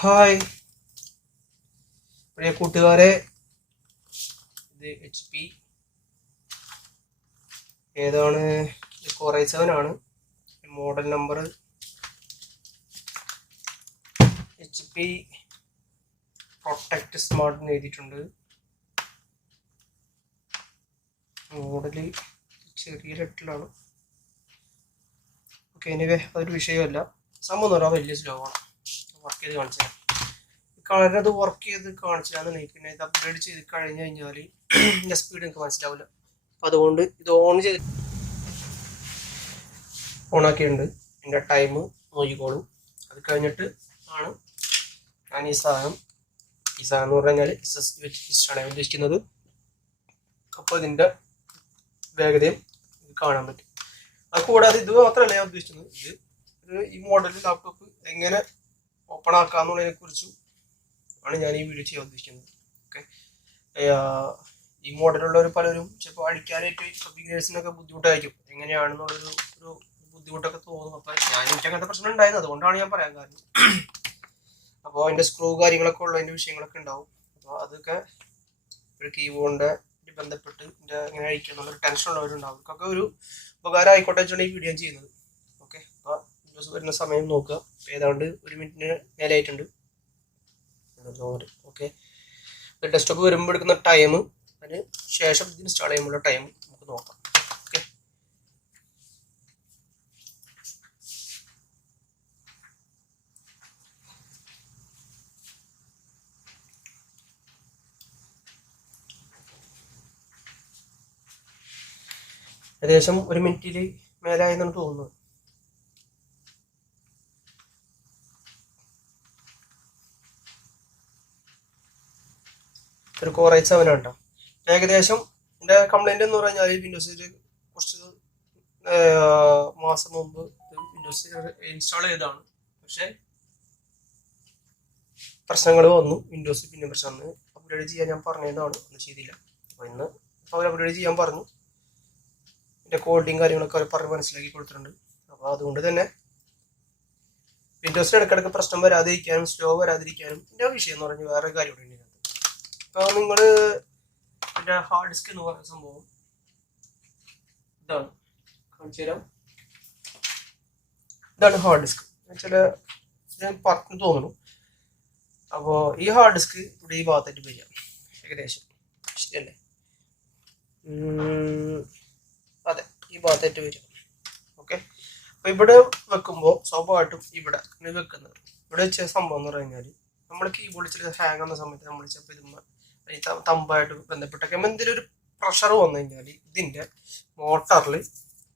Hi പ്രിയ കൂട്ടുകാരെ, ഇത് HP ഏതാണ്? Core i7 ആണ്. Model number HP protect smart എന്ന് എഴുതിയിട്ടുണ്ട്. മോഡല് ചെറിയ ലെറ്ററിലാണ്. ഓക്കെ, എനിവേ അതൊരു വിഷയമല്ല. സംഭവം എന്ന് പറഞ്ഞാൽ വലിയ സ്ലോ ആണ്. വർക്ക് ചെയ്ത് കാണിച്ചാൽ കളറിനത് വർക്ക് ചെയ്ത് കാണിച്ചില്ലാന്നുണ്ടെങ്കിൽ പിന്നെ ഇത് അപ്ഗ്രേഡ് ചെയ്ത് കഴിഞ്ഞ് കഴിഞ്ഞാൽ ഇതിൻ്റെ സ്പീഡ് എനിക്ക് മനസ്സിലാവില്ല. അപ്പം അതുകൊണ്ട് ഇത് ഓണാക്കിയിട്ടുണ്ട്. എൻ്റെ ടൈം നോക്കിക്കോളും. അത് കഴിഞ്ഞിട്ട് ആണ് ഞാൻ ഈ സാധനം എന്ന് പറഞ്ഞു കഴിഞ്ഞാൽ SSD വെച്ച് ഇൻസ്റ്റാൾ ചെയ്യാൻ ഉദ്ദേശിക്കുന്നത്. അപ്പോൾ ഇതിൻ്റെ വേഗതയും കാണാൻ പറ്റും. അത് കൂടാതെ ഇത് മാത്രമല്ല ഞാൻ ഉദ്ദേശിക്കുന്നത്, ഈ മോഡലിൽ ലാപ്ടോപ്പ് എങ്ങനെ ഓപ്പൺ ആക്കാന്നുള്ളതിനെ കുറിച്ചും ആണ് ഞാൻ ഈ വീഡിയോ ചെയ്യാൻ ഉദ്ദേശിക്കുന്നത്. ഓക്കെ, ഈ മോഡലുള്ളവർ പലരും ചിലപ്പോൾ അടിക്കാനായിട്ട് ബിഗിനേഴ്സിനൊക്കെ ബുദ്ധിമുട്ടായിരിക്കും. എങ്ങനെയാണെന്നുള്ളൊരു ബുദ്ധിമുട്ടൊക്കെ തോന്നും. അപ്പം എനിക്ക് അങ്ങനത്തെ പ്രശ്നം ഉണ്ടായിരുന്നു, അതുകൊണ്ടാണ് ഞാൻ പറയാൻ കാരണം. അപ്പോൾ അതിൻ്റെ സ്ക്രൂ കാര്യങ്ങളൊക്കെ ഉള്ളതിൻ്റെ വിഷയങ്ങളൊക്കെ ഉണ്ടാവും. അപ്പോൾ അതൊക്കെ ഒരു കീബോർഡിൻ്റെ ബന്ധപ്പെട്ട് എങ്ങനെ അഴിക്കുക എന്നുള്ളൊരു ടെൻഷൻ ഉള്ളവരുണ്ടാവും. അവർക്കൊക്കെ ഒരു ഉപകാരം ആയിക്കോട്ടെ വെച്ചാണ് ഈ വീഡിയോ ചെയ്യുന്നത്. ഓക്കെ, അപ്പോൾ വീഡിയോസ് വരുന്ന സമയം നോക്കുക. ഏതാണ്ട് 1 മിനിറ്റിന് മേലായിട്ടുണ്ട്. ഓക്കെ, ഡെസ്ക്ടോപ്പ് വരുമ്പോൾ എടുക്കുന്ന ടൈം, അതിന് ശേഷം ഇത് ഇൻസ്റ്റാൾ ചെയ്യുമ്പോൾ ടൈം നമുക്ക് നോക്കാം. ഓക്കെ, ഏകദേശം 1 മിനിറ്റിൽ മേലായെന്നാണ് തോന്നുന്നത്. ഒരു Core i7 ആണ് കേട്ടോ. ഏകദേശം എൻ്റെ കംപ്ലൈൻറ്റ് എന്ന് പറഞ്ഞാൽ വിൻഡോസിൽ കുറച്ച് മാസം മുമ്പ് വിൻഡോസ് ഇൻസ്റ്റാൾ ചെയ്തതാണ്. പക്ഷേ പ്രശ്നങ്ങൾ വന്നു. വിൻഡോസ് പിന്നെ പ്രശ്നം വന്ന് അപ്ഗ്രേഡ് ചെയ്യാൻ ഞാൻ പറഞ്ഞതാണ്, ഒന്നും ചെയ്തില്ല. അപ്പോൾ ഇന്ന് അവർ അപ്ഗ്രേഡ് ചെയ്യാൻ പറഞ്ഞു. എൻ്റെ കോഡിങ് കാര്യങ്ങളൊക്കെ അവർ പറഞ്ഞ് മനസ്സിലാക്കി കൊടുത്തിട്ടുണ്ട്. അപ്പോൾ അതുകൊണ്ട് തന്നെ വിൻഡോസിൽ ഇടയ്ക്കിടയ്ക്ക് പ്രശ്നം വരാതിരിക്കാനും സ്ലോ വരാതിരിക്കാനും എൻ്റെ വിഷയം എന്ന് പറഞ്ഞാൽ വേറെ കാര്യം ഉണ്ട്. ഇപ്പോൾ നിങ്ങൾ എൻ്റെ ഹാർഡ് ഡിസ്ക് എന്ന് പറയുന്ന സംഭവം ഇതാണ്, കാണിച്ചു തരാം. ഇതാണ് ഹാർഡ് ഡിസ്ക്. ഞാൻ പറഞ്ഞു തോന്നുന്നു. അപ്പോൾ ഈ ഹാർഡ് ഡിസ്ക് ഇവിടെ ഈ ഭാഗത്തായിട്ട് വരിക, ഏകദേശം ശരിയല്ലേ? അതെ, ഈ ഭാഗത്തായിട്ട് വരിക. ഓക്കെ, അപ്പോൾ ഇവിടെ വെക്കുമ്പോൾ സ്വാഭാവികമായിട്ടും ഇവിടെ വെക്കുന്നത് ഇവിടെ വെച്ച സംഭവം എന്ന് പറഞ്ഞു കഴിഞ്ഞാൽ നമ്മൾ കീബോർഡിൽ ചില ഹാങ് ആകുന്ന സമയത്ത് നമ്മൾ ചിലപ്പോൾ ഇതുമ്പോൾ തമ്പായിട്ട് ബന്ധപ്പെട്ടൊക്കെ എന്തെങ്കിലും ഒരു പ്രഷർ വന്നു കഴിഞ്ഞാൽ ഇതിൻ്റെ മോട്ടറിൽ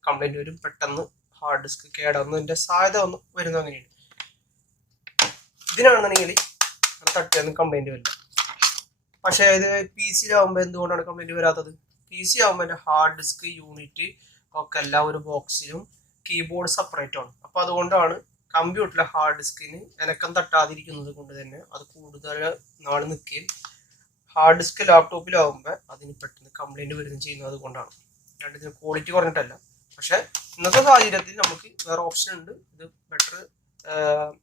കംപ്ലൈൻറ്റ് വരും. പെട്ടെന്ന് ഹാർഡ് ഡിസ്ക് കേടാവുന്നതിൻ്റെ സാധ്യത ഒന്ന് വരുന്നത് അങ്ങനെയാണ്. ഇതിനാണെന്നുണ്ടെങ്കിൽ തട്ടിയൊന്നും കംപ്ലൈൻറ്റ് വരില്ല. പക്ഷേ ഇത് PC ആകുമ്പോൾ എന്തുകൊണ്ടാണ് കംപ്ലൈൻറ്റ് വരാത്തത്? PC ആകുമ്പോൾ എൻ്റെ ഹാർഡ് ഡിസ്ക് യൂണിറ്റ് ഒക്കെ എല്ലാം ഒരു ബോക്സിലും കീബോർഡ് സെപ്പറേറ്റ് ആണ്. അപ്പോൾ അതുകൊണ്ടാണ് കമ്പ്യൂട്ടറിലെ ഹാർഡ് ഡിസ്കിന് ഇനക്കം തട്ടാതിരിക്കുന്നത് കൊണ്ട് തന്നെ അത് കൂടുതൽ നാൾ നിൽക്കുകയും ഹാർഡ് ഡിസ്ക് ലാപ്ടോപ്പിലാവുമ്പോൾ അതിന് പെട്ടെന്ന് കംപ്ലൈൻറ്റ് വരുകയും ചെയ്യുന്നത് കൊണ്ടാണ്. രണ്ടിന് ക്വാളിറ്റി കുറഞ്ഞിട്ടല്ല. പക്ഷേ ഇന്നത്തെ സാഹചര്യത്തിൽ നമുക്ക് വേറെ ഓപ്ഷൻ ഉണ്ട്. ഇത് ബെറ്റർ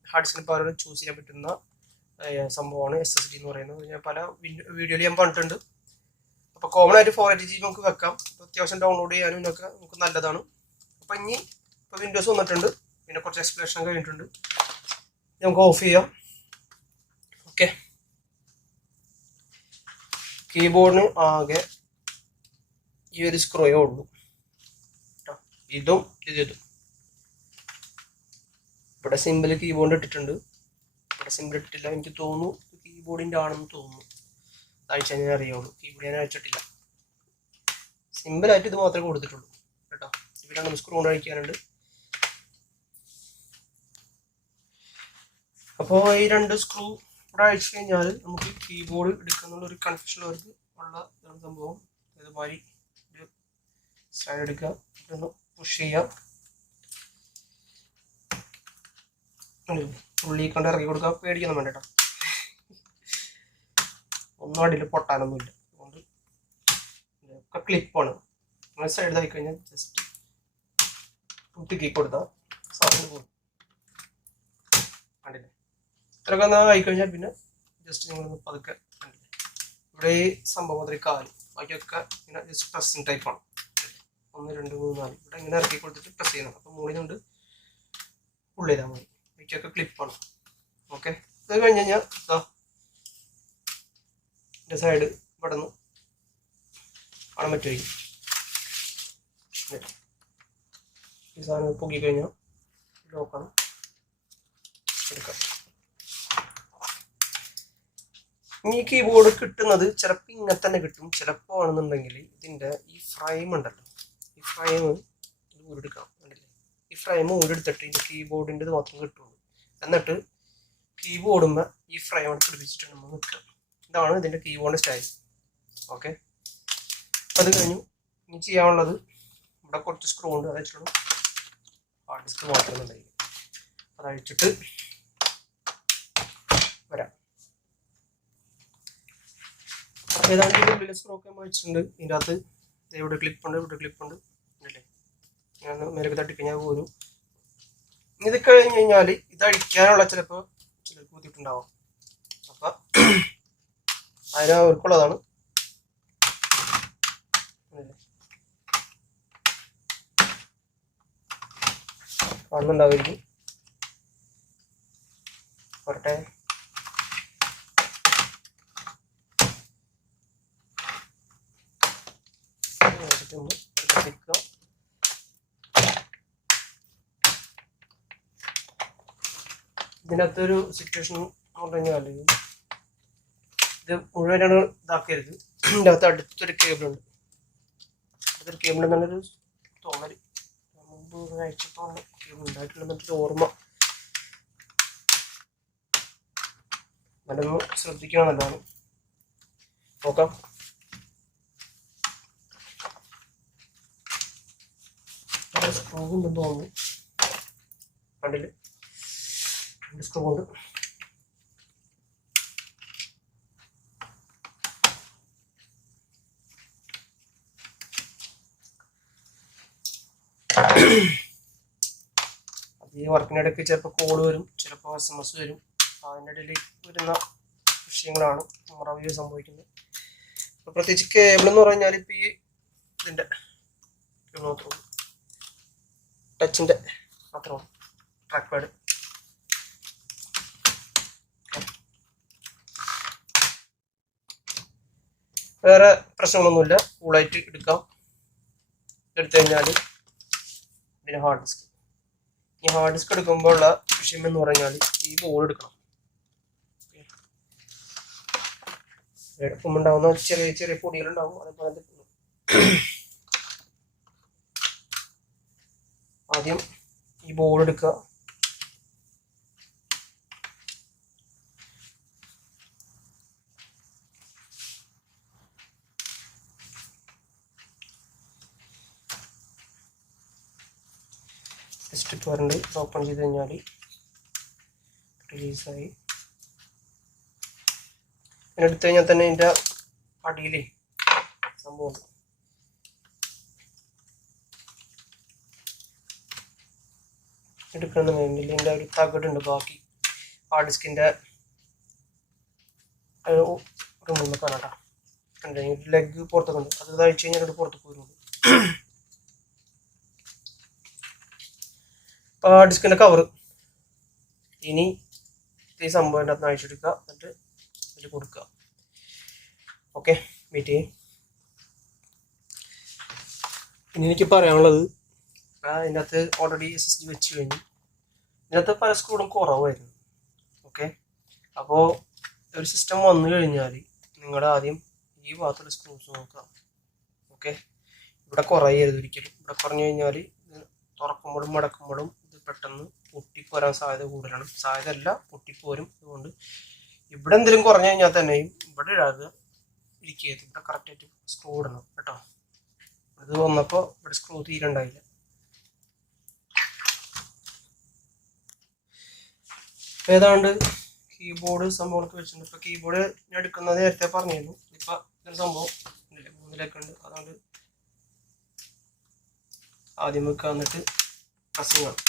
ഹാർഡ് ഡിസ്കിന് പകരം ചൂസ് ചെയ്യാൻ പറ്റുന്ന സംഭവമാണ് SSD എന്ന് പറയുന്നത്. ഞാൻ പല വീഡിയോയിൽ ഞാൻ പറഞ്ഞിട്ടുണ്ട്. അപ്പോൾ കോമൺ ആയിട്ട് 480GB നമുക്ക് വെക്കാം. അത്യാവശ്യം ഡൗൺലോഡ് ചെയ്യാനും ഇതൊക്കെ നമുക്ക് നല്ലതാണ്. അപ്പോൾ ഇപ്പോൾ വിൻഡോസ് വന്നിട്ടുണ്ട്, പിന്നെ കുറച്ച് എക്സ്പ്ലനേഷൻ കഴിഞ്ഞിട്ടുണ്ട്. നമുക്ക് ഓഫ് ചെയ്യാം. ഓക്കെ, കീബോർഡിന് ആകെ ഈ ഒരു സ്ക്രൂയേ ഉള്ളൂ. ഇതും ഇവിടെ സിമ്പിൾ കീബോർഡ് ഇട്ടിട്ടുണ്ട്. ഇവിടെ സിമ്പിൾ ഇട്ടിട്ടില്ല. എനിക്ക് തോന്നുന്നു കീബോർഡിൻ്റെ ആണെന്ന് തോന്നുന്നു. അയച്ചു കഴിഞ്ഞാൽ അറിയാവുള്ളൂ. കീബോർഡ് ഞാൻ അയച്ചിട്ടില്ല. സിമ്പിളായിട്ട് ഇത് മാത്രമേ കൊടുത്തിട്ടുള്ളൂ കേട്ടോ. ഇവിടെ 2 സ്ക്രൂ കൊണ്ട് അഴിക്കാനുണ്ട്. അപ്പോൾ ഈ 2 സ്ക്രൂ ഇവിടെ അഴിച്ചു കഴിഞ്ഞാൽ നമുക്ക് കീബോർഡ് എടുക്കുന്നുള്ളൊരു കൺഫ്യൂഷൻ അവർക്ക് ഉള്ള സംഭവം. ഇതുമാതിരി ഒരു സ്റ്റാൻഡ് എടുക്കുക, ഇതൊന്ന് പുഷ് ചെയ്യാം, ഉള്ളി കൊണ്ട് ഇറക്കി കൊടുക്കുക. പേടിക്കൊന്നും വേണ്ട കേട്ടോ, ഒന്നും അടിയിൽ പൊട്ടാനൊന്നുമില്ല. അതുകൊണ്ട് ഒക്കെ ക്ലിപ്പാണ്. അങ്ങനെ സൈഡിലായി കഴിഞ്ഞാൽ ജസ്റ്റ് കുത്തിക്കി കൊടുത്താൽ സാധനം പോകും. കണ്ടില്ലേ? ഇത്രയൊക്കെ ആയിക്കഴിഞ്ഞാൽ പിന്നെ ജസ്റ്റ് നിങ്ങളൊന്ന് പതുക്കെ ഇവിടെ ഈ സംഭവം അത്ര കാല് ബാക്കിയൊക്കെ ഇങ്ങനെ ജസ്റ്റ് പ്രസ്സിങ് ടൈപ്പാണ്. 1 2 3 4 ഇവിടെ ഇങ്ങനെ ഇറക്കി കൊടുത്തിട്ട് പ്രസ് ചെയ്യണം. അപ്പോൾ മുകളിൽ നിന്നുണ്ട് പുള്ളി ചെയ്താൽ മതി. ബാക്കിയൊക്കെ ക്ലിപ്പാണ്. ഓക്കെ, ഇത് കഴിഞ്ഞ് കഴിഞ്ഞാൽ എൻ്റെ സൈഡ് ഇവിടെ നിന്ന് കാണാൻ പറ്റുമായിരിക്കും. ഈ സാധനം പൊക്കിക്കഴിഞ്ഞാൽ ലോക്കാണ് എടുക്കാം. ഈ കീബോർഡ് കിട്ടുന്നത് ചിലപ്പോൾ ഇങ്ങനെ തന്നെ കിട്ടും. ചിലപ്പോൾ ആണെന്നുണ്ടെങ്കിൽ ഇതിൻ്റെ ഈ ഫ്രെയിം ഉണ്ടല്ലോ, ഈ ഫ്രെയിം ഊരെടുക്കാം. കണ്ടില്ലേ, ഈ ഫ്രെയിം ഊരെടുത്തിട്ട് ഇതിൻ്റെ കീബോർഡിൻ്റെ ഇത് മാത്രം കിട്ടുള്ളൂ. എന്നിട്ട് കീബോർഡുമ്പോൾ ഈ ഫ്രെയിം പിടിപ്പിച്ചിട്ട് നമ്മൾ നിൽക്കുക. ഇതാണ് ഇതിൻ്റെ കീബോർഡ് സ്റ്റൈൽ. ഓക്കെ, അത് കഴിഞ്ഞു. ഇനി ചെയ്യാനുള്ളത് ഇവിടെ കുറച്ച് സ്ക്രൂ ഉണ്ട്, അത് വെച്ചിട്ടുള്ള ഹാർഡ് ഡിസ്ക് മാത്രം ഉണ്ടായിരിക്കും. അത് അഴിച്ചിട്ട് വരാം. ഏതാണ്ട് ഉള്ളിലെ സ്ക്രൂ ഒക്കെ വെച്ചിട്ടുണ്ട്. ഇതിൻ്റെ അകത്ത് ഇവിടെ ക്ലിപ്പുണ്ട്, ഇവിടെ ക്ലിപ്പുണ്ട് അല്ലേ. ഞാൻ മേലേക്ക് തട്ടിക്കഴിഞ്ഞാൽ പോരും. ഇത് കഴിഞ്ഞ് കഴിഞ്ഞാൽ ഇത് അഴിക്കാനുള്ള ചിലപ്പോൾ ചിലർക്ക് ബുദ്ധിമുട്ടുണ്ടാവും. അപ്പം അതിന് അവർക്കുള്ളതാണ്. കാണുന്നുണ്ടാവുമായിരിക്കും. പോരട്ടെ. ഇതിനകത്തൊരു സിറ്റുവേഷൻ എന്ന് പറഞ്ഞു കഴിഞ്ഞാൽ ഇത് മുഴുവനാണ് ഇതാക്കരുത്. ഇതിൻ്റെ അകത്ത് അടുത്തൊരു കേബിളുണ്ട്. അടുത്തൊരു കേബിൾ എന്നുള്ളൊരു തോന്നൽ മുമ്പ് അയച്ചപ്പോൾ കേബിൾ ഉണ്ടായിട്ടുള്ളതെന്നൊരു ഓർമ്മ. നല്ലൊന്ന് ശ്രദ്ധിക്കണം നല്ലതാണ്. നോക്കാം. സ്ക്രൂ ഉണ്ടെന്ന് തോന്നുന്നു. കണ്ടില്ല, 2 സ്ക്രൂ ഉണ്ട്. അത് ഈ വർക്കിനിടയ്ക്ക് ചിലപ്പോൾ കോൾ വരും, ചിലപ്പോൾ SMS വരും. അതിൻ്റെ ഇടയിൽ വരുന്ന വിഷയങ്ങളാണ് റിവ്യൂ സംഭവിക്കുന്നത്. അപ്പോൾ പ്രത്യേകിച്ച് കേബിൾ എന്ന് പറഞ്ഞാൽ ഇപ്പോൾ ഈ ഇതിൻ്റെ മാത്രമാണ്, ടച്ചിൻ്റെ മാത്രമാണ്, ട്രാക്ക് പാഡ്. വേറെ പ്രശ്നങ്ങളൊന്നുമില്ല. കൂളായിട്ട് എടുക്കാം. എടുത്തു കഴിഞ്ഞാൽ ഇതിന് ഹാർഡ് ഡിസ്ക്. ഈ ഹാർഡ് ഡിസ്ക് എടുക്കുമ്പോൾ ഉള്ള വിഷയം എന്ന് പറഞ്ഞാൽ ഈ ബോർഡ് എടുക്കണം. എടുക്കുമ്പോൾ ഉണ്ടാവുന്ന ചെറിയ ചെറിയ പൊടികളുണ്ടാവും. അതേപോലെ ആദ്യം ഈ ബോർഡ് എടുക്കുക. സ്ട്രിപ്പ് വരണ്ട്. ഓപ്പൺ ചെയ്ത് കഴിഞ്ഞാൽ റിലീസായി. പിന്നെ എടുത്തു കഴിഞ്ഞാൽ തന്നെ ഇതിൻ്റെ അടിയിൽ സംഭവം എടുക്കണമെന്നുണ്ടെങ്കിൽ ഇതിൻ്റെ ഒരു തകടുണ്ട്. ബാക്കി ഹാർഡ് ഡിസ്കിൻ്റെ റൂമിൽ കാണാം. കണ്ടെങ്കിൽ ലെഗ് പുറത്തൊക്കെ ഉണ്ട്. അത് കഴിച്ച് കഴിഞ്ഞാൽ അത് പുറത്തേക്ക് വരുന്നുണ്ട്. ഹാർഡ് ഡിസ്കിൻ്റെ കവർ ഇനി ഈ സംഭവം അതിൻ്റെ അകത്ത് അഴിച്ചെടുക്കുക. എന്നിട്ട് ഇതിൽ കൊടുക്കുക. ഓക്കെ, വെയിറ്റ് ചെയ്യും. ഇനി എനിക്ക് പറയാനുള്ളത്, ഇതിൻ്റെ അകത്ത് ഓൾറെഡി SSD വെച്ച് കഴിഞ്ഞു. ഇതിനകത്ത് പല സ്ക്രൂകളും കുറവായിരുന്നു. ഓക്കെ, അപ്പോൾ ഒരു സിസ്റ്റം വന്നു കഴിഞ്ഞാൽ നിങ്ങൾ ആദ്യം ഈ ഭാഗത്തുള്ള സ്ക്രൂസ് നോക്കുക. ഓക്കെ, ഇവിടെ കുറയരുത് ഒരിക്കലും. ഇവിടെ കുറഞ്ഞു കഴിഞ്ഞാൽ തുറക്കുമ്പോഴും മടക്കുമ്പോഴും ഇത് പെട്ടെന്ന് പൊട്ടിപ്പോരാൻ സാധ്യത കൂടുതലാണ്. സാധ്യത അല്ല, പൊട്ടിപ്പോരും. അതുകൊണ്ട് ഇവിടെ എന്തെങ്കിലും കുറഞ്ഞു കഴിഞ്ഞാൽ തന്നെയും ഇവിടെ ഇടാതെ ഇരിക്കരുത്. ഇവിടെ കറക്റ്റായിട്ട് സ്ക്രൂ ഇടണം കേട്ടോ. ഇത് വന്നപ്പോൾ ഇവിടെ സ്ക്രൂ തീരെ ഉണ്ടായില്ല. ഏതാണ്ട് കീബോർഡ് സംഭവമൊക്കെ വെച്ചിട്ടുണ്ട്. ഇപ്പോൾ കീബോർഡ് ഞാൻ എടുക്കുന്നത് നേരത്തെ പറഞ്ഞിരുന്നു. ഇപ്പം ഇതൊരു സംഭവം ഇല്ല, 3 ഉണ്ട്. അതുകൊണ്ട് ആദ്യം വെക്കുക, എന്നിട്ട് പ്രസ്സിങ് ആണ്.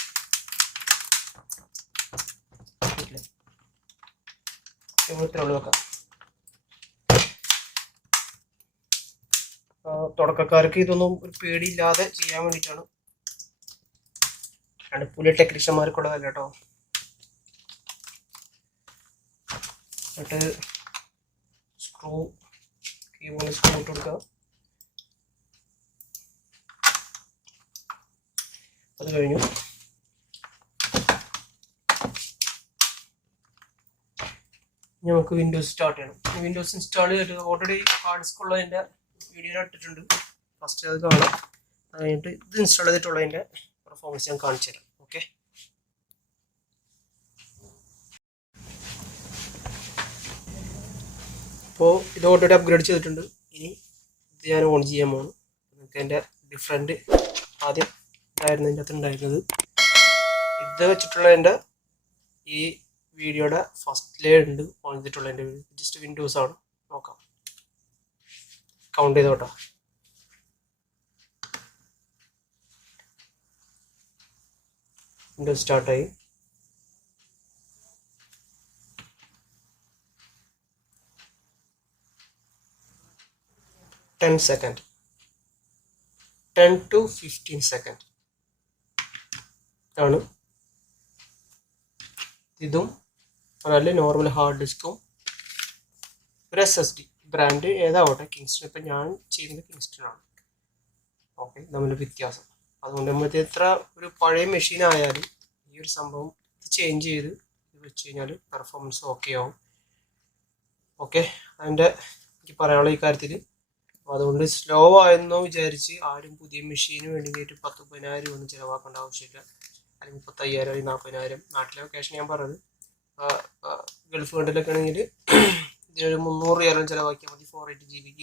ഇത്രേ ഉള്ളൂ വെക്കാം. തുടക്കക്കാർക്ക് ഇതൊന്നും ഒരു പേടിയില്ലാതെ ചെയ്യാൻ വേണ്ടിയിട്ടാണ്. അടുപ്പിലെ ടെക്നീഷ്യന്മാർക്കുള്ളതല്ല കേട്ടോ. എന്നിട്ട് കീബോർഡ് സ്ക്രൂ ഇട്ട് കൊടുക്കുക. അത് കഴിഞ്ഞു നമുക്ക് വിൻഡോസ് സ്റ്റാർട്ട് ചെയ്യണം. വിൻഡോസ് ഇൻസ്റ്റാൾ ചെയ്തിട്ട് ഓൾറെഡി ഹാർഡ് ഡിസ്ക് ഉള്ളതിൻ്റെ വീഡിയോ ഇട്ടിട്ടുണ്ട്. ഫസ്റ്റ് അത് കാണാം. അത് കഴിഞ്ഞിട്ട് ഇത് ഇൻസ്റ്റാൾ ചെയ്തിട്ടുള്ളതിൻ്റെ പെർഫോമൻസ് ഞാൻ കാണിച്ചു തരാം. ഓക്കെ, അപ്പോൾ ഇത് ഓൾറെഡി അപ്ഗ്രേഡ് ചെയ്തിട്ടുണ്ട്. ഇനി ഇത് ഞാൻ ഓൺ ചെയ്യാൻ പോകുന്നു. നിങ്ങൾക്ക് എൻ്റെ ഡിഫറെൻറ്റ് ആദ്യം ഇതായിരുന്നു ഇതിൻ്റെ അകത്ത് ഉണ്ടായിരുന്നത്. ഇത് വെച്ചിട്ടുള്ളതിൻ്റെ ഈ വീഡിയോയുടെ ഫസ്റ്റിലേ ഉണ്ട് ഓൺ ചെയ്തിട്ടുള്ളതിൻ്റെ. ജസ്റ്റ് വിൻഡോസ് ആണ്. നോക്കാം, കൗണ്ട് ചെയ്തോട്ടോ. വിൻഡോസ് സ്റ്റാർട്ടായി. സെക്കൻഡ് 10 to 15 സെക്കൻഡ് ആണ്. ഇതും നല്ല നോർമൽ ഹാർഡ് ഡിസ്കും ഒരു SSD ബ്രാൻഡ് ഏതാവട്ടെ, കിങ്സ്റ്റൺ. ഇപ്പം ഞാൻ ചെയ്യുന്നത് കിങ്സ്റ്റൺ ആണ്. ഓക്കെ, തമ്മിൽ വ്യത്യാസം. അതുകൊണ്ട് നമ്മൾ എത്ര ഒരു പഴയ മെഷീൻ ആയാലും ഈ ഒരു സംഭവം ഇത് ചേഞ്ച് ചെയ്ത് ഇത് വെച്ച് കഴിഞ്ഞാൽ പെർഫോമൻസ് ഓക്കെ ആവും. ഓക്കെ, അതിൻ്റെ എനിക്ക് പറയാനുള്ള ഈ കാര്യത്തിൽ. അതുകൊണ്ട് സ്ലോ ആയെന്നോ വിചാരിച്ച് ആരും പുതിയ മെഷീന് വേണ്ടി 10,000-10,000 ഒന്നും ചിലവാക്കേണ്ട ആവശ്യമില്ല. അല്ലെങ്കിൽ 35,000 അല്ലെങ്കിൽ 40,000. നാട്ടിലെ ലൊക്കേഷൻ ഞാൻ പറഞ്ഞത്. ഗൾഫ് കണ്ടിലൊക്കെ ആണെങ്കിൽ ഇതിനൊരു 300 റിയാലും ചിലവാക്കിയാൽ മതി. 480 GB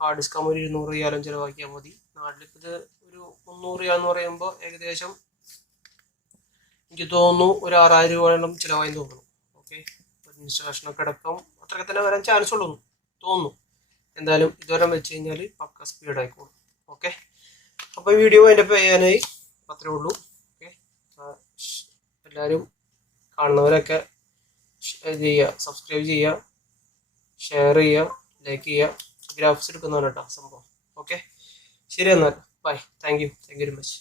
ഹാർഡ് ഡിസ്ക് ആകുമ്പോൾ ഒരു 200 റിയാലും ചിലവാക്കിയാൽ മതി. നാട്ടിലിപ്പോൾ ഇത് ഒരു 300 റിയാൽ എന്ന് പറയുമ്പോൾ ഏകദേശം എനിക്ക് തോന്നുന്നു ഒരു 6,000 രൂപയോളം ചിലവായി തോന്നുന്നു. ഓക്കെ, ഇൻസ്റ്റാളേഷനൊക്കെ അടക്കം അത്രയൊക്കെ തന്നെ വരാൻ ചാൻസ് ഉള്ളൂ തോന്നുന്നു. എന്തായാലും ഇതുവരെ വെച്ച് കഴിഞ്ഞാൽ പക്ക സ്പീഡ് ആയിക്കോളും. ഓക്കെ, അപ്പോൾ വീഡിയോ അതിൻ്റെ ചെയ്യാനായി അത്രേ ഉള്ളൂ. ഓക്കെ, എല്ലാവരും കാണുന്നവരൊക്കെ ഇത് ചെയ്യുക, സബ്സ്ക്രൈബ് ചെയ്യുക, ഷെയർ ചെയ്യുക, ലൈക്ക് ചെയ്യുക. ഗ്രാഫിക്സ് എടുക്കുന്നവരാണ് കേട്ടോ സംഭവം. ഓക്കെ, ശരി എന്നാൽ bye. Thank you very much.